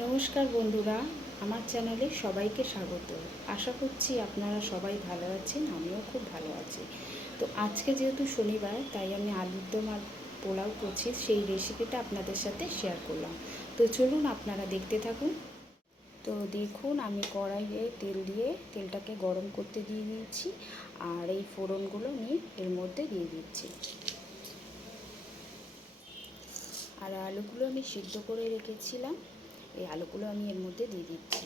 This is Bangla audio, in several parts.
নমস্কার বন্ধুরা, আমার চ্যানেলে সবাইকে স্বাগত। আশা করছি আপনারা সবাই ভালো আছেন, আমিও খুব ভালো আছি। তো আজকে যেহেতু শনিবার, তাই আমি আলুর দম আর পোলাও করছি, সেই রেসিপিটা আপনাদের সাথে শেয়ার করলাম। তো চলুন আপনারা দেখতে থাকুন। তো দেখুন, আমি কড়াইয়ে তেল দিয়ে তেলটাকে গরম করতে দিয়ে দিয়েছি, আর এই ফোড়নগুলো নিয়ে এর মধ্যে দিয়ে দিচ্ছি। আর আলুগুলো আমি সিদ্ধ করে রেখেছিলাম, এই আলুগুলো আমি এর মধ্যে দিয়ে দিচ্ছি।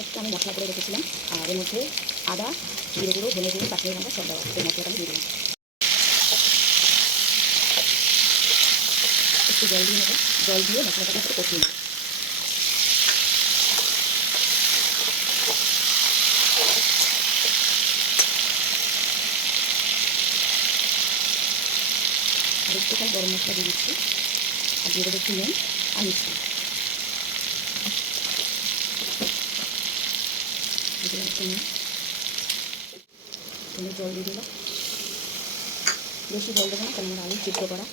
একটা আমি মশলা করে রেখেছিলাম, আর এর মধ্যে আদা, জিরে গুঁড়ো, ধনে গুঁড়ো, কাশ্মীরি লঙ্কা সব দেওয়া, এই মশলাটা আমি দিয়ে দিলাম। একটু জল দিয়ে নেবো, জল দিয়ে মশলাটাকে একটু কষিয়ে নেব। আর একটুখানি গরম মশলা দিয়ে দিচ্ছি, আর দিয়ে দেবো একটু নুন আর মিষ্টি দিয়ে দিলাম। একটু নুন, জল দিয়ে দিলাম। বেশি জল দেবো না, কারণ আমার আলু সিদ্ধ করা।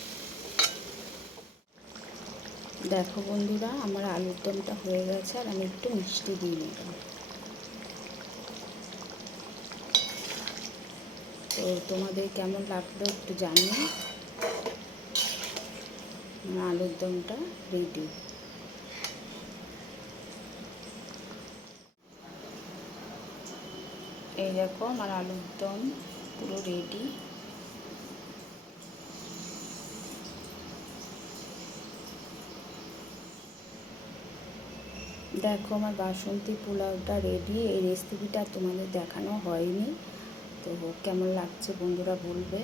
দেখো বন্ধুরা, আমার আলুর দমটা হয়ে গেছে, আর আমি একটু মিষ্টি দিয়ে নিলাম। তো তোমাদের কেমন লাগলো একটু জানিও। আমার আলুর দমটা রেডি। এই দেখো, আমার আলুর দম পুরো রেডি। দেখো, আমার বাসন্তী পোলাওটা রেডি। এই রেসিপিটা তোমাদের দেখানো হয়নি, তো কেমন লাগছে বন্ধুরা বলবে।